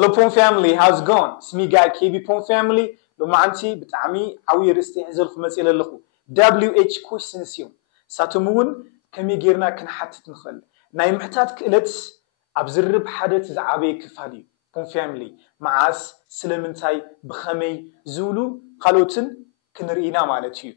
Hello Pom family, how's it going? اسمي guy KB Pom family. لما عنتي بتعمي عوي رستي حزل خمس إلى اللخو. WH questions يوم. ساتمون كم يجيرنا كن حتى نخل. نايم محتاج كلت أبزرب حدث زعابي كفالي. Pom family معاس سلمنتاي بخمي زولو قالوتن كنرينا مالتيو.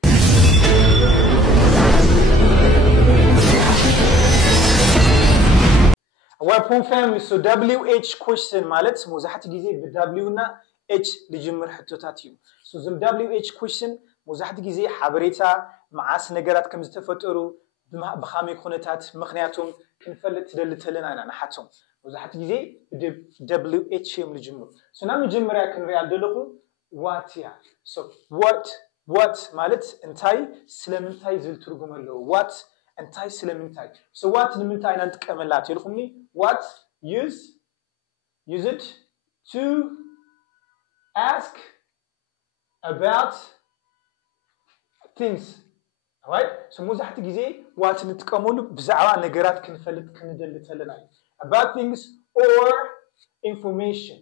Well, Pom family, so WH question مالت مزحت جزء ب W نا H لجمر حتوتاتيو. So the WH question مزحت جزء حبريتا مع سنجارات كم استفتروا بخامي خونتات مخنياتهم كنفلت دلتلنا أنا نحتهم. مزحت جزء ب WH يوم لجمر. So نام الجمر يكن ريال دلقو what يا. So what مالت انتاي سلم انتاي زل ترجم له what انتاي سلم انتاي. So what نمنتاي ننتكملات يلخمني. What use it to ask about things. Alright? So مزحت جزء what نتكمل بزعوا نجارات كنفلت كندل تلنا about things or information.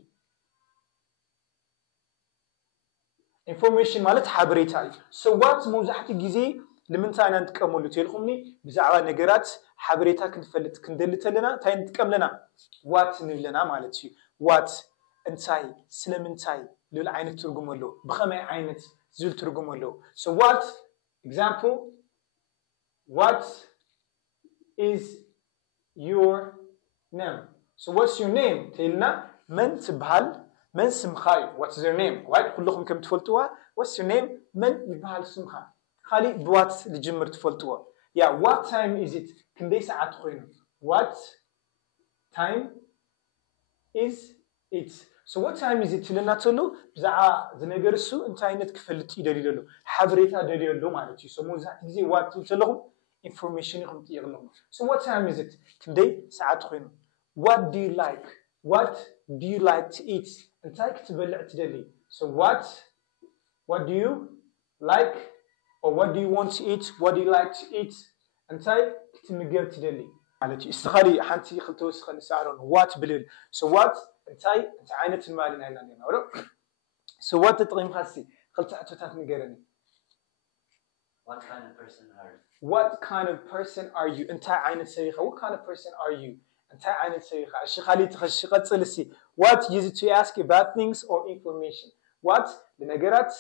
Information مالت حبريتاي. So what مزحت جزء لمن تاينا نتكمل تيلخمني بزعوا نجارات حبريتا كنفلت كندل تلنا تاين نتكملنا what نلنا مالتي what انتاي سلمنتاي للعين ترجم له بخمي عين زول ترجم له. So what example what is your name. So what's your name تيلنا من تبهل من سمخاي what's your name right كلكم كم تفلتوها what's your name من يبهل سمخاي خالي بوات لجمر تفلتوها. Yeah, what time is it? كندي ساعات خوينو. What time is it? So what time is it? لنا تلو بزع زنجرسو انتاي نتكفلت يدريلو حبريتا دريلو مالتي. So موزع تجي what تلهم information يخم تيغلهم. So what time is it? كندي ساعات خوينو. What do you like? What do you like to eat? انتاي كتبلع تدلي. So what do you like? Or what do you want to eat? What do you like to eat? انتاي كتمجر تدلي. مالتي استخالي حنتي خلتوس خلي سعرون what بليل. So what انتاي انت عينة المالين هنا لنا ورا. So what تطعيم خاصي خلت أتوتات مجرني. What kind of person are you? What kind of person are you? انت عينة سريخة. What kind of person are you? انت عينة سريخة. الشخالي تخشقت سلسي. What use it to ask about things or information? What لنجرات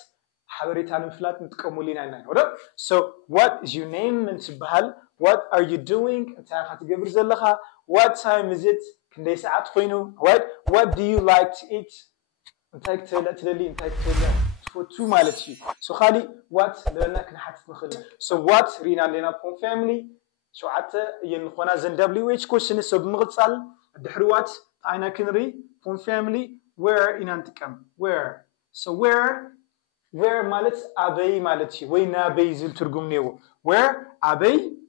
حبريتان مفلات نتكملين عنا ورا. So what is your name انتبهل. What are you doing? أنت هتجبر زلها. What time is it? كندي ساعات خوينو. Right? What do you like to eat? أنت تدلي أنت تدلي for two مالتي. So خالي what لنا كنا حتى نخلي. So what رينا لنا Pom family. شو حتى ينخونا زن WH question so بمغتصل الدحروات عنا كنري Pom family where إن أنتكم where. So where مالت أبي مالتي وين أبي زل ترجم نيو. Where أبي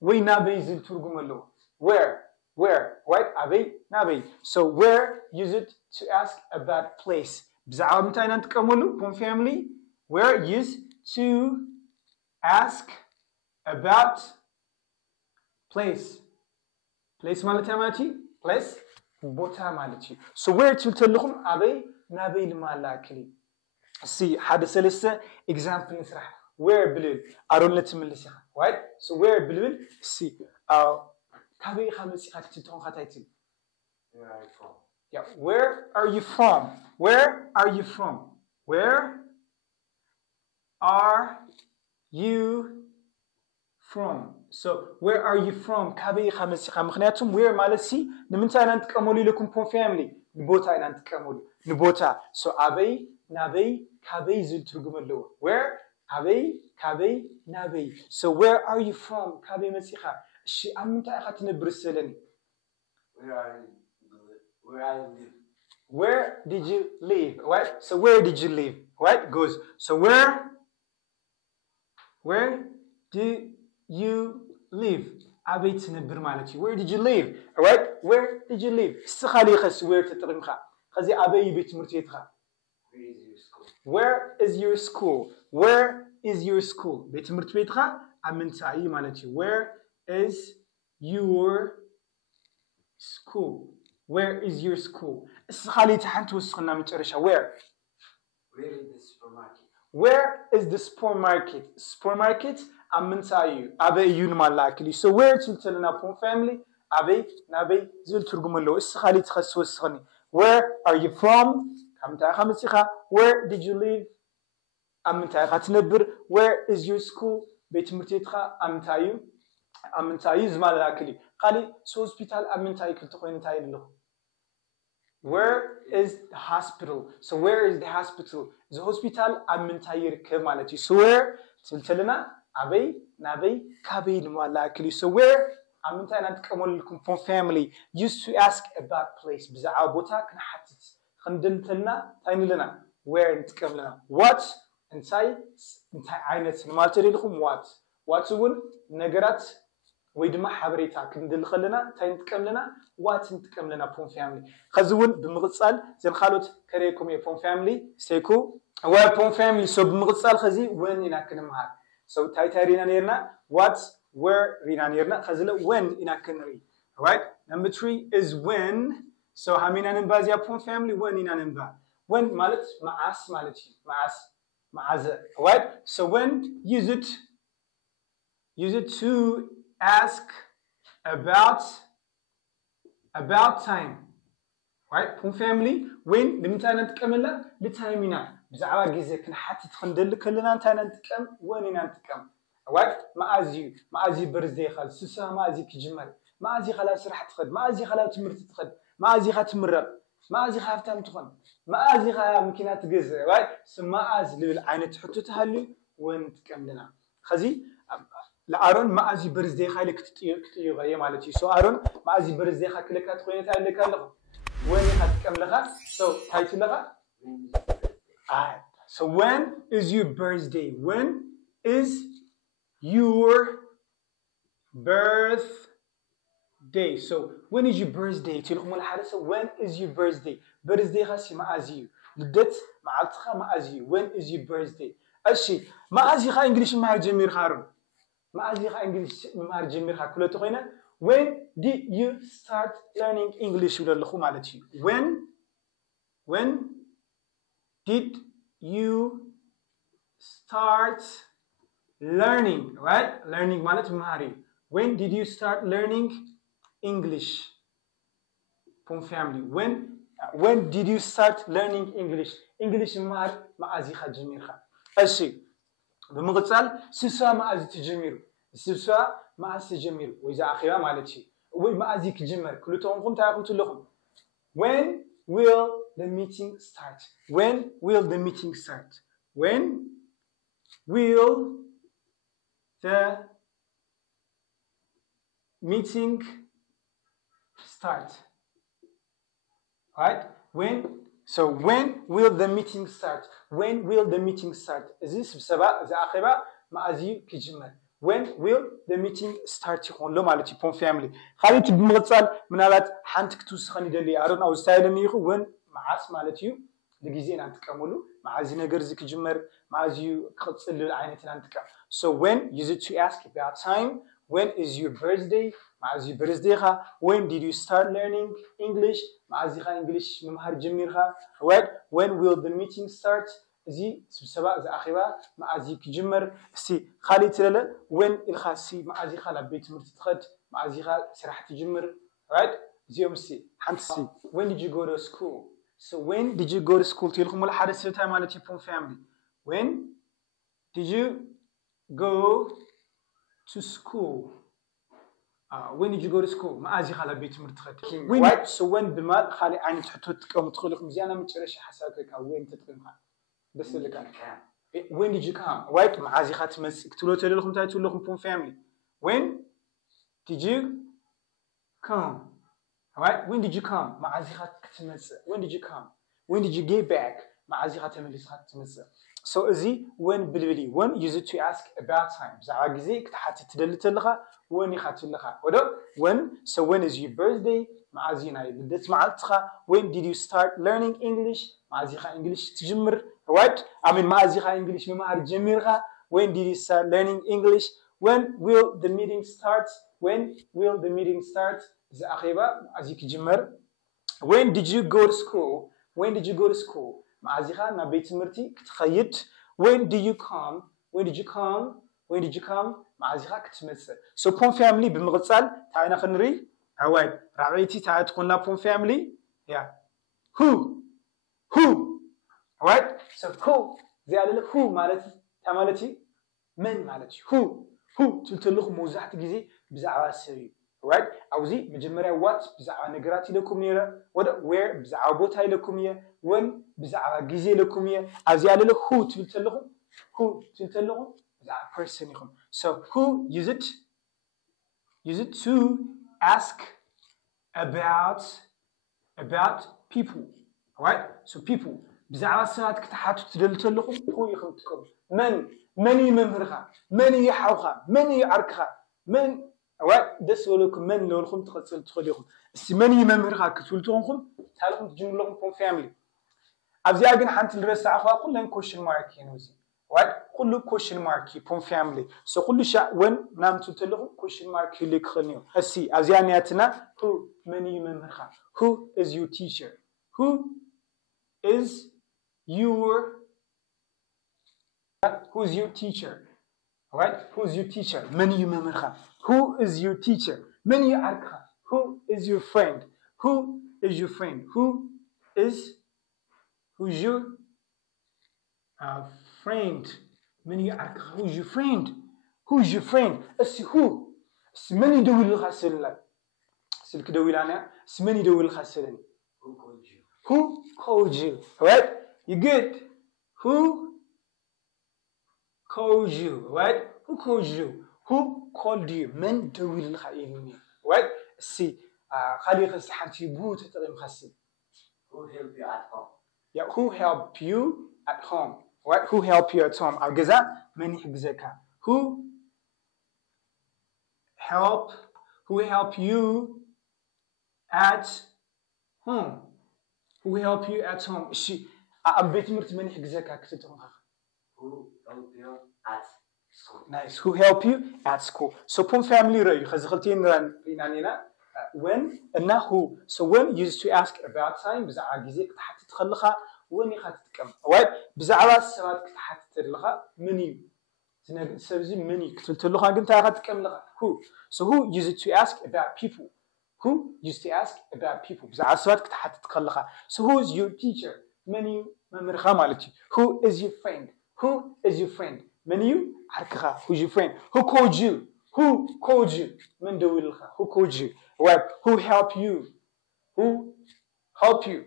وين أبي زل ترجم له. Where right أبي نبي. So where use it to ask about place. بزعوا متى نتكملوا Pom family where use to ask about place. Place مالتها مالتي place بوتا مالتي. So where تلتلهم أبي نبي المالاكلي. See حد سلسة example نسرح where بليل أرون لتملسها right. So where بليل see كابي خمسي خاتتون خاتيتي. Where are you from? Yeah, where are you from? Where are you from? Where are you from? So where are you from? كابي خمسي خمخناتهم where مالسي نمنتا ننتكملي لكم Pom family نبوتا ننتكملي نبوتا. So أبي نبي كابي زل ترجم له. Where أبي كابي نبي. So where are you from? كابي مسيخة. شي أمتى أخذت نبرسلني. Where did you live? Right? So where did you live? Right? Goes. So where do you live? أبيت نبر مالتي. Where did you live? Right? Where did you live? استخالي خس where تترمخا. خزي أبي بيت مرتيتها. Where is your school? Where is your school? بيت مرتيتها. أمنتاي مالتي. Where is your school? Where is your school? خالي تحنت وسخنا مترشة where Where is the supermarket? where is the supermarket أمنتايو أبي يون مالاكلي so where تلتلنا فون family أبي نبي زل ترجم له خالي تخص وسخني where are you from كم تأخذ where did you live أمنتاي خاتنبر where is your school بيت مرتيتخا أمنتايو زمال لاكلي قالي سو hospital أمنتاي كل تقوين تاي له where is the hospital so where is the hospital the hospital أمنتاي ركب مالتي so where تلتلنا أبي نبي كابين مالاكلي so where أمنتاي نتكمل لكم from family used to ask about place بزعوا بوتا كنا حتت خندلتلنا تاين لنا where نتكملنا what انتاي عينت مالتري لكم what تقول نجرات ويدما حبريتا كندل خلنا تاين نتكملنا what نتكملنا فون family خزون بمغصال زين خالوت كريكم يا فون family سيكو و فون family so بمغصال خزي وين ينكن مهار so تايتارينا نيرنا what where رينا نيرنا خزله when ينكن ري right number 3 is when so همينا نباز يا فون family when ينا نبا when مالت معاس مالتي معاز right so when use it to ask about time right فون family when لمتى نتكمل لتايمنا بزعوا جزء كن حتى تخندل كلنا نتا نتكم when نتكم right مازي برزدي خال سسا مازي كجمل مازي خلا سرح تخد مازي خلا تمرت تخد مازي خاتمرر مازي خافتم تخن مازي خا ممكنات جزء right سماز للعين تحطو تهلي when تكملنا خزي لأرون مازي برزدي خالك كتير غير مالتي so أرون مازي برزدي خا كلك تخوينه تعلق كله when هتكم لها so title لها so when is your birthday when is your birthday so when is your birthday تلقوا الحادثة when is your birthday خاصي مازيو لدت معلتها مازيو when is your birthday أشي مازي خا إنجليش مهار جمير خارون مازي خا إنجليش مهار جمير خا كله تخوينه when did you start learning English ولا لخو مالتي when did you start learning right learning مالت مهاري when did you start learning English from family when did you start learning English مهار مازي خا جمير خا أشي بمغتصال سسا مازي تجميرو سسا مازي تجميرو وإذا أخيرا مالتي ومازي كجمر كل تومكم تعرفوا لكم when will the meeting start when will the meeting start right when will the meeting start إذا سبسبة إذا أخيرا مازي كجمر when will the meeting start يكون لو مالتي فون family خالي بمغتصال منالات حنتك توسخني دلي أرون أو ستايل نيخو when معاس مالتيو دقيزين أنتكملو معازي نجر زك جمر معازيو ختصل للعينتين أنتكم so when use it to ask about time when is your birthday معازي birthday خا when did you start learning English معازي خا English ممهر جمير خا when will the meeting start زي سبسبة زي أخيرا معازي كجمر سي خالي تلله when الخاسي معازي خالا بيت مرتدخد معازي خال سرح تجمر right زي أمسي حنتسي when did you go to school so when did you go to school تيلكم ولا حدا سيرتها مالتي فون family when did you go to school when did you go to school معازي خالا بيت مرتدخد right so when بمال خالي عيني تحطو تقوم تدخلكم زيانا متشرش حسابك وين تدخلها بس اللي كان when did you come right معازي خات مسك تقولوا تقول لكم تاي تقول لكم فون family when did you come right when did you come معازي خات تمسك when did you come when did you get back معازي خات تملس خات تمسك so ازي when بلبلي when use it to ask about time زعما جزي كتحت تدلت لها when يخات لها وده when so when is your birthday معازي ناي بدت معلتها when did you start learning English معازي خا English تجمر right I mean معازي خا English ممهر جميرها when did you start learning English when will the meeting start إذا أخيبا معازي كجمر when did you go to school when did you go to school معزيخا ما بيت مرتي كتخيط when did you come when did you come when did you come معزيخا كتمثل so pom family بمغصال تعالنا خنري عوايد رعيتي تعال تقولنا pom family yeah who alright so who زي على who مالتي تمالتي من مالتي who تلتلخ موزعت جزي بزعوا سري alright أوزي مجمرة what بزعوا نجراتي لكم نيرة where بزعوا بوتاي لكم يه when بزعوا جزي لكم يه أوزي على who تلتلخ بزعوا person يخم so who use it to ask about people alright so people بزعوا سنات كتحاتو تلتلخم هو يخمتكم من يممرها من يحوها من يعركها من alright this ولكم من لولكم تخليكم من يممرها كتولتونكم تعالكم تجملكم from family أبزي أجن حنت الرئيس أخوة كلهم question mark ينوزي alright كله question mark from family so كل شيء when نام تلتلهم question mark اللي خلنيو أسي أبزي أنياتنا who من يممرها who is your teacher who is who's your teacher alright who's your teacher من يممرها who is your teacher من يعرفها who is your friend who's your friend friend من يعرفها who's your friend أسي who من يدور الخاسر سلك دويل أنا من يدور الخاسرني who called you alright you good who called you right who called you من دويل الخايني right see خلي خس حنتي بو تتقيم خسي who help you at home yeah who help you at home right who help you at home أجزاء من يحجزك who help you at home who help you at home شيء أبيت مرت من يحجزك كتتهم who help you at school nice who help you at school so pom family رأي خزخلتين رانينا when and who so when used to ask about time بزعة جزيك تحت تخلخها when يخات تكم right بزعة سوات تحت تدلخها مني سبزي مني كتلت لخها قمت أخات تكم لخها who so who used to ask about people بزعة سوات تحت تخلخها so who is your teacher مني ممرخا مالتي who is your friend مني حركها who's your friend who called you من دويل لخها who called you right who help you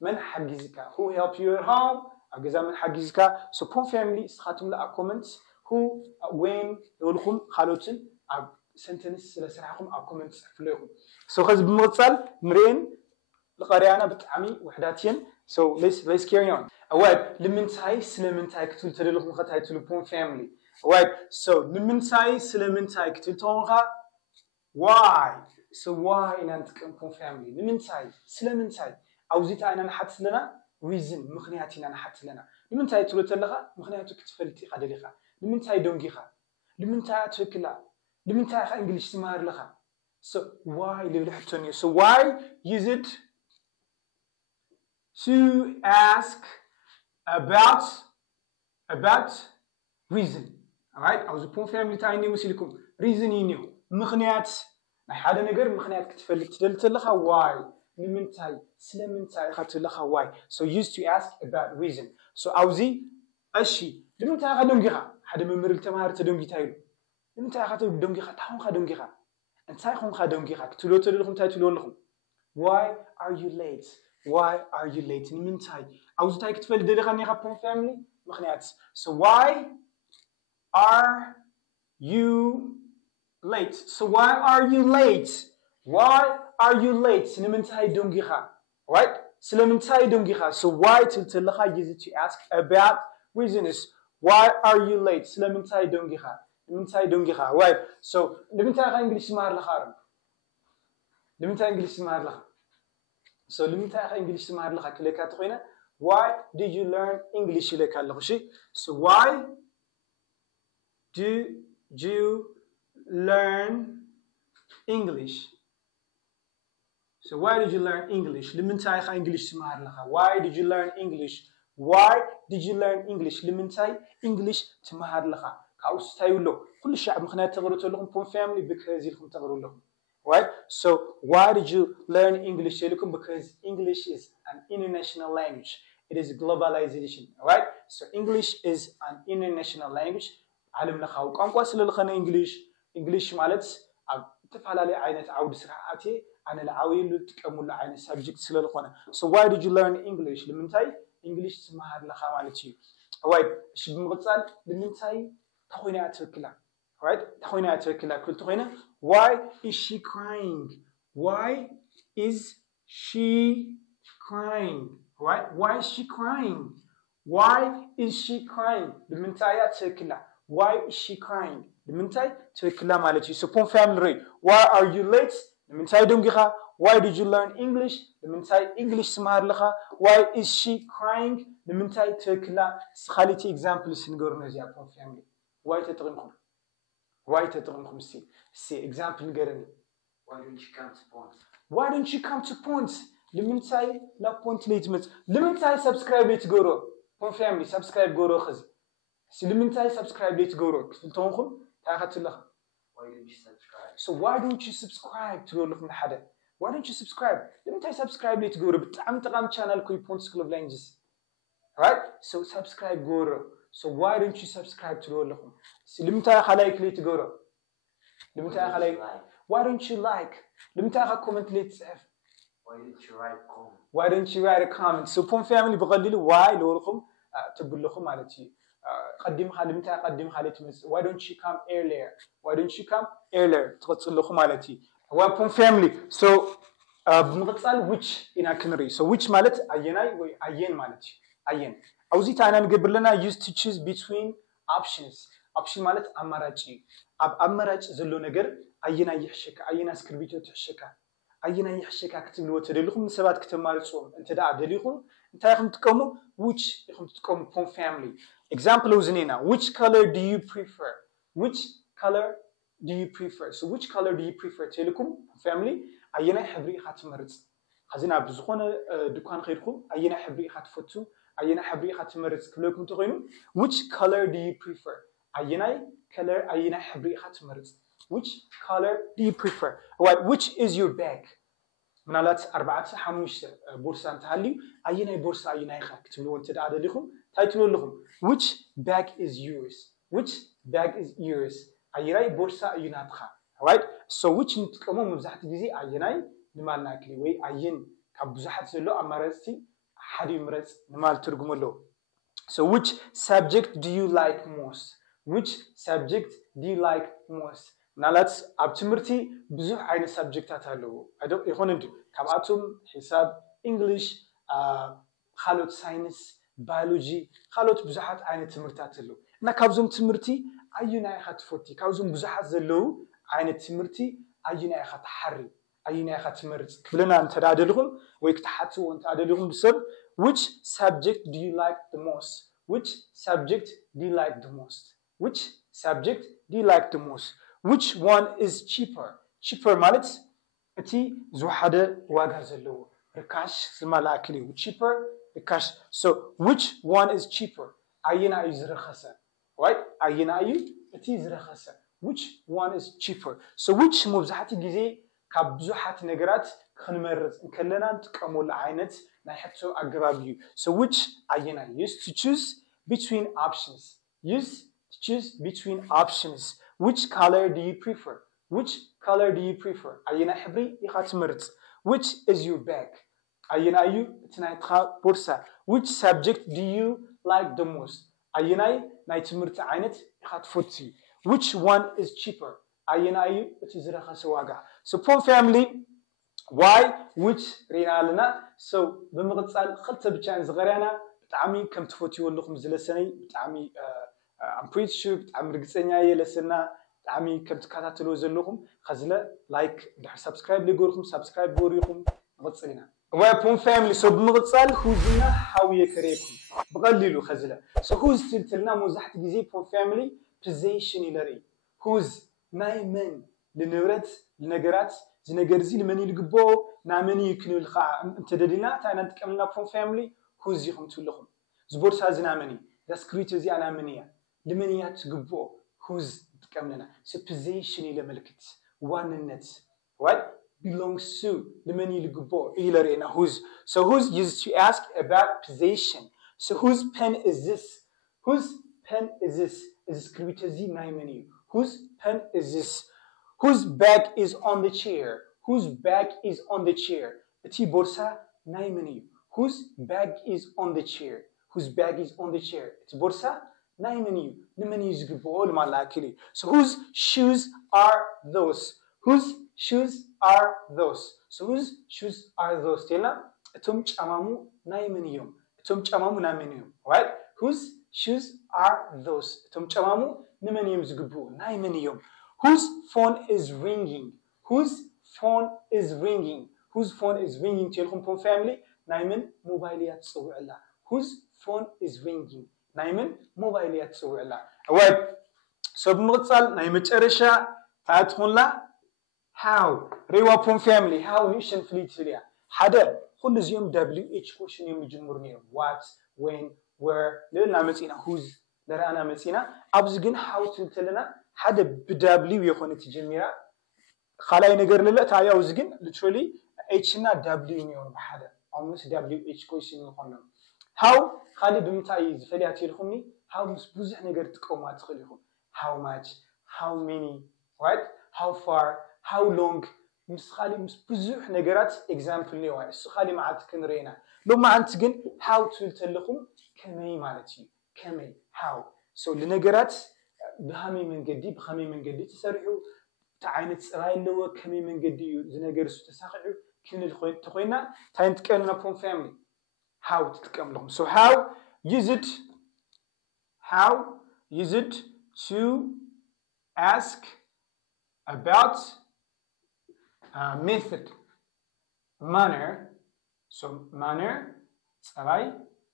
من حجزك who help you at home أجزاء من حجزك so pom family سخاتم لا comments who when يقولكم خالوتن sentence لسرعكم comments فليكم so خذ بمثال مرين لقريانا بتعمي وحداتين so let's carry on alright لمنتاي سلمنتاي كتول تدلكم خطاي تلو pom family alright so لمنتاي سلمنتاي كتول تونغا why so why نانتكم pom family لمنتاي سلمنتاي أوزيتا أنا نحط لنا reason مخنياتنا نحط لنا لمنتاي تلو تلغا مخنياتك تفلتي قدلخا لمنتاي دونجيخا لمنتاي تفكلا لمنتاي خا إنجليش سمار لخا so why لبلحتوني so why use it to ask about reason alright أوزي pom family تايني وسيلكم reason ينيو مخنيات نحادا نقر مخنيات كتفلت تدلت لخا why لمنتاي سلمنتاي خاطر لخا why so used to ask about reason so أوزي أشي لمنتاي خدونجيخا حدا ممر التمهار تدونجي تايلو لمنتاي خاطر دونجيخا تاون خدونجيخا انتاي خون خدونجيخا كتلو تدلكم تاي تلو لكم why are you late لمنتاي أوزي تاي كتفل دلخا نيخا pom family مخنيات so why are you late سلمنتاي دونجيخا right سلمنتاي دونجيخا so why تلتلخا use it to ask about reasons why are you late سلمنتاي دونجيخا right so لمنتاي خا إنجليش مار لخارم لمنتاي إنجليش مار لخا so لمنتاي خا إنجليش مار لخا كليكات خوينا why did you learn English لك الله شيء so why did you learn English So why did you learn English? لمنتاي خا English تمهر لها. Why did you learn English? Why did you learn English? لمنتاي English تمهر لها. كاوس تايولو كل الشعب مخنا تغروا لهم بون family because لكم تغروا لهم. Right? So why did you learn English? لكم because English is an international language. It is globalization. Right? So English is an international language. علمنا خاو قانقوا سللخنا English مالت تفعل عينة عود سرعاتي عن العويل تكمل عين subject سللخنا. So why did you learn English? لمنتاي English تمهر لخا مالتي. Right? شو بمغتصال لمنتاي تخوينا أتوكلا. Right? تخوينا أتوكلا كل تخوينا. Why is she crying? Why is she crying? Right? Why is she crying? Why is she crying? لمنتاي أتوكلا. Why is she crying? لمنتاي توكلا مالتي. So pon family. Why are you late? لمنتاي دونجيخا. Why did you learn English? لمنتاي English سمهر لخا. Why is she crying? لمنتاي توكلا. خالتي example سنقولنا زي pon family. Why تتغنكم? Why تتغنكم سي example نقرني. Why don't you come to points? Why don't you come to points? لمنتاي لا point ليتمت. لمنتاي subscribe ليتقولوا. pon family subscribe قولوا خز. لمنتاي subscribe ليتقولوا. كنتونكم تاخذت لها. Why don't you subscribe? So why don't you subscribe تقول لكم حدا? Why don't you subscribe? لمنتاي subscribe ليتقولوا بتعم تقام channel كوي points school of languages. Right? So subscribe قولوا. So why don't you subscribe تقول لكم? لمنتاي خلايك ليتقولوا. لمنتاي خلايك. Why don't you like? لمنتاي خا comment ليتسعف. Why don't you write a comment? Why don't you write a comment? So pon family بقللوا why لو لكم تقول لكم مالتي. قدم خالي متى قدم خالي تمس. Why don't you come earlier? Why don't you come earlier? تقول لكم مالتي. هو pon family. So بنقصال which إنا كنري. So which مالت أيناي وي أين مالتي. أين. أوزي تانا نقبل لنا used to choose between options. Option مالت أمراجي. أمراج زلوا نجر أينا يحشك أينا سكربيتو تحشكا. أينا يحشكا كتب لو تدليكم سبات كتب مالتهم. أنت دا دليكم. أنت يخم تقوموا which يخم تقوموا pon family. Example وزنينا. Which color do you prefer? Which color do you prefer? So which color do you prefer? تلكم family أينا حبري خاتمرز. خزينا بزخونة دكان خيركم أينا حبري خاتفتو أينا حبري خاتمرز كلكم تغينوا. Which color do you prefer? أينا color أينا حبري خاتمرز. Which color do you prefer? Right. Which is your bag? منالات 4-5 بورصة انتهالي أينا بورصة أينا يخا كتبلو انت دا لكم تايتلو لكم. Which bag is yours? Which bag is yours? أيراي بورصة أينا تخا. Right? So which نتكلموا مبزحت جزي أيناي نمال ناكلي وي أين كبزحت زلو أمارستي حدي مرز نمال ترجم له. So which subject do you like most? Which subject do you like most? منالات أبتمرتي بزح عين subjectات هلو. يخون انتو كاباتهم حساب English خالوت science biology خالوت بزحات عين تمرتات له. نا كابزوم تمرتي أينا يخات فوتي كابزوم بزحات زلو عين تمرتي أينا يخات حري أينا يخات تمرت كلنا أنت عادلهم ويكتحتوا أنت عادلهم بسبب. Which subject do you like the most? Which subject do you like the most? Which subject do you like the most? Which one is cheaper? Cheaper مالت أتي زوحدة واجه زلو ركاش زمال أكلي cheaper ركاش. So which one is cheaper? أينا يزرخسة. Right? أينا أتي زرخسة. Which one is cheaper? So which مبزحتي جزء كبزحات نجارات خنمرز كلنا نتكمل عينت نحطه أجرابيو. So which أينا used to choose between options. Used to choose between options. Which color do you prefer? Which color do you prefer? أينا حبري يخاتمرز. Which is your bag? أينا تنايتخا بورصة. Which subject do you like the most? أينا نايتمرت عينت يخاتفتي. Which one is cheaper? أينا تزرخ سواقع. So pon family why which رينالنا. So بمغتصال خلطة بتشان زغرينا بتعمي كم تفوتيو لكم زلسني بتعمي I'm pretty sure بتعمي رقصنيا يلسنا بتعمي كم تكاتلو زلكم خزلة like سبسكرايب ليقولكم سبسكرايب بوريكم مغتصلنا. وpon family so بمغتصال خوزنا حاوية كريكم بقللو خزلة. So who's تلتلنا موزحت جزي pon family position يلري. Who's نايمن لنورت لنجرات زنجرزي لمن يلقبو نامني يكنوا الخاء أنت دلنا تانا نتكلمنا from family who's يخم تلهم زبورسا زنامني دسكريت زي أنا منيا لمن يتقبو who's تكلمنا supposition إلى ملكت oneness what belongs to لمن يلقبو إلى رينا who's so who's used to ask about possession so whose pen is this whose pen is this is scriptures naimeni whose pen is this whose bag is on the chair whose bag is on the chair ati borsa naimeni whose bag is on the chair whose bag is on the chair ati borsa naimeni nimeni zgbo malakili so whose shoes are those whose shoes are those so whose shoes are those tela etum chamamu naimeniyum etum chamamu naimeniyum right whose shoes are those etum chamamu nimeniyum zgbu naimeniyum whose phone is ringing whose phone is ringing whose phone is ringing telkum from family naimen mobiliyat tsawilla whose phone is ringing naimen mobiliyat tsawilla right so bmqtsal naimecheresha taatkhunla how rewa from family how mission fleet filia hada كل زيوم WH question يوم يجمرني what when where لنا مسينا who's لنا مسينا أبز جن how تلنا حدا بدبليو يخون تجميرا خلاي نجر للا تايا وزجن literally H نا W يوم بحدا almost WH question يخوننا how خالي بمتايز فلياتي لخمني how مش بزح نجر تقومات خليهم how much how many right how far how long مش خالي مش بزح نجارات example ليه بس خالي ما عاد كنرينا لو ما أنت جن how تلتلخم كمي مالتي كمي how so لنجارات بخمي من جدي بخمي من جدي تسرعوا تعينت سراي لو كمي من جدي زنجارس تساقعوا كن الخوين تخوينا تعين تكلمنا from family how تتكلمهم so how use it to ask about method manner so manner صراي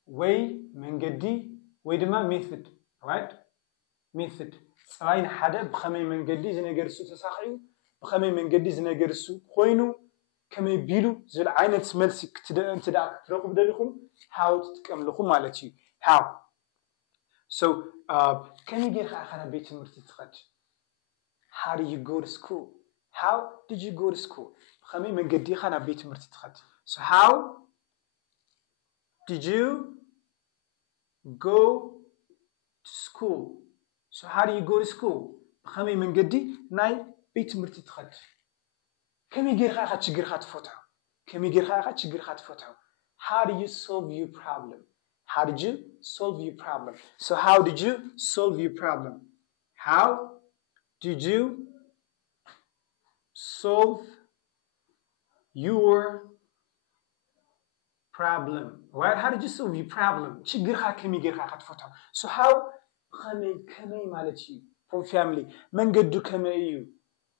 way منجدي ويدما method right method صراي حدا بخمي منجدي زنجرسو تساخيو بخمي منجدي زنجرسو خوينو كمي بيلو زل عينة ملسي كتدا انتدا تلاقوا بدلكم how تتكملكم مالتي how so كم يجي خاخنا بيت مرتتخد how do you go to school how did you go to school خمي من قدي خانا بيت مرتتخد so how did you go to school so how do you go to school خمي من قدي ناي بيت مرتتخد كم يجي خاخا تشجر خات فتحه كم يجي خاخا تشجر خات فتحه how do you solve your problem how did you solve your problem so how did you solve your problem how did you solve your problem right how did you solve your problem تشجر خا كم يجي خاخا تفتحه so how كمي مالتي from family من قدو كمي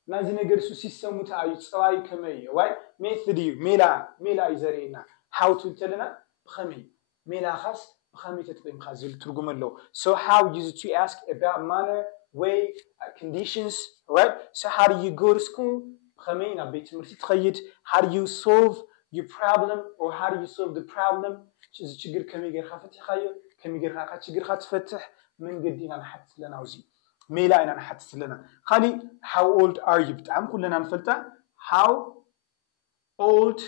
نازل نجرسو سيستم متعايد صراي كمية واي ميثديو ميلا يزرينا how to تلنا بخمي ميلا خاص بخمي تتقيم خازل ترجم له so how use it to ask about manner way conditions right so how do you go to school بخمي نبيت مرتي تخيد how do you solve your problem or how do you solve the problem تشجر كمي غير خافت خايو كمي غير خاخ تشجر خات فتح من قدينا نحط لنا وزي ميلا أنا نحط لنا خالي how old are you بتعم كلنا نفلتا how old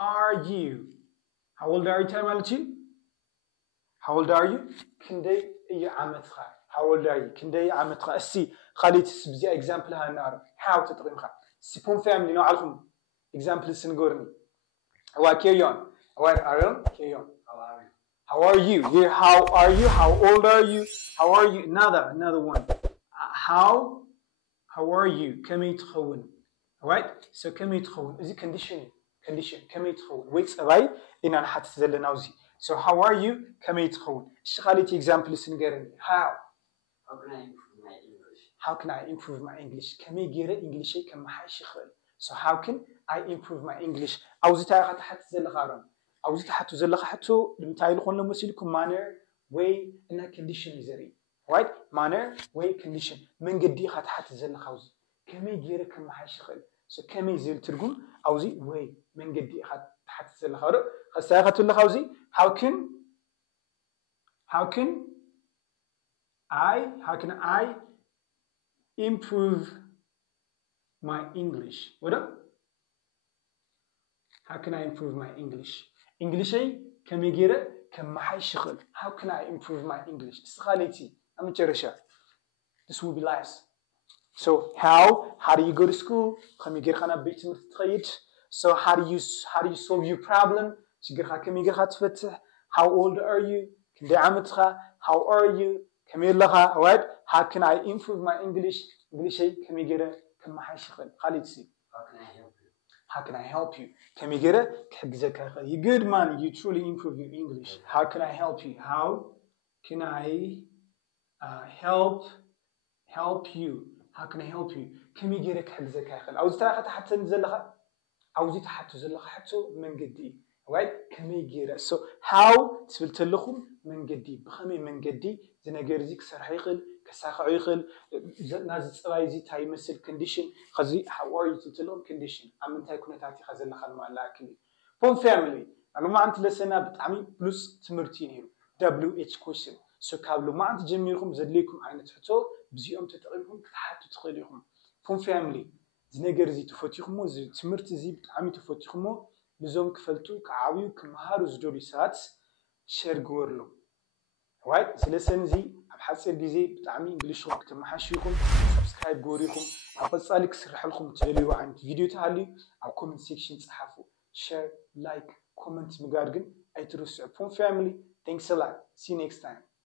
are you how old are you تمالتي how old are you كندي أي عامت خا how old are you كندي عامت خا السي خالي تسبزي example هاي نعرف how تتقيم خا سيبون family نوعلكم example سنقولني هو كيون where are you كيون how are you here how are you how old are you how are you another one how are you كم يتخون right so كم يتخون is it condition كم يتخون wait right إن أنا حتى زلنا وزي so how are you كم يتخون شغالتي example سنقرني how can I improve my English كم يجري English كم حاش خل so how can I improve my English أو زتاعة حتى زل غارن أو زت حتى زلقة حتى المتعيل خلنا مسيلكم manner way إنها condition يزري right manner way condition من قدي خات حتى زلقة خوز كم يجير كم حاش خل so كمي زيل ترجم أوزي way من جدي حتى الخارج خسارة الله أوزي how can I improve my English what how can I improve my English كم يجرى كم محي شغل how can I improve my English استخاليتي أنا جرشة this will be last so how do you go to school كم يجرى خنا بيت مرتقيت so how do you solve your problem تجرى كم يجرى تفتح how old are you كم عمتها how are you كم يلها right how can I improve my English كم يجرى كم محي شغل خاليتي how can I help you كم يجرى كحجزك you good man you truly improve your English how can I help you how can I help you how can I help you كم يجرى كحجزك أو زتاخت حتى نزلها أو زيت حتى زلها حتى من جدي right كم يجرى so how تفلت لكم من جدي بخمي من جدي زنجرزيك سرحيقل كساخعيقل ناس ترايزي تاي مثل condition خزي how are you تلهم condition أمن تاي كنا تعطي خزل خلنا على كلي from family أنا ما أنت لسنا بتعمي plus تمرتين WH question so كابلو ما أنت جميلكم زدليكم عين تحطوا بزيهم تتقلهم تحت تخليهم from family زنجرزي تفتيخمو زي تمرت زي بتعمي تفتيخمو بزوم كفلتو كعاوي كمهارو زدوري سات شير جورلو right سلسن زي حاسر جزي بتعمي إنجليش وقت ما حشيكم سبسكرايب جوريكم أبصالك سرح لكم تغليوا عن فيديو تهالي أو كومنت سيكشن صحفوا share like comment مقارجن أي تروسوا فون family thanks a lot see you next time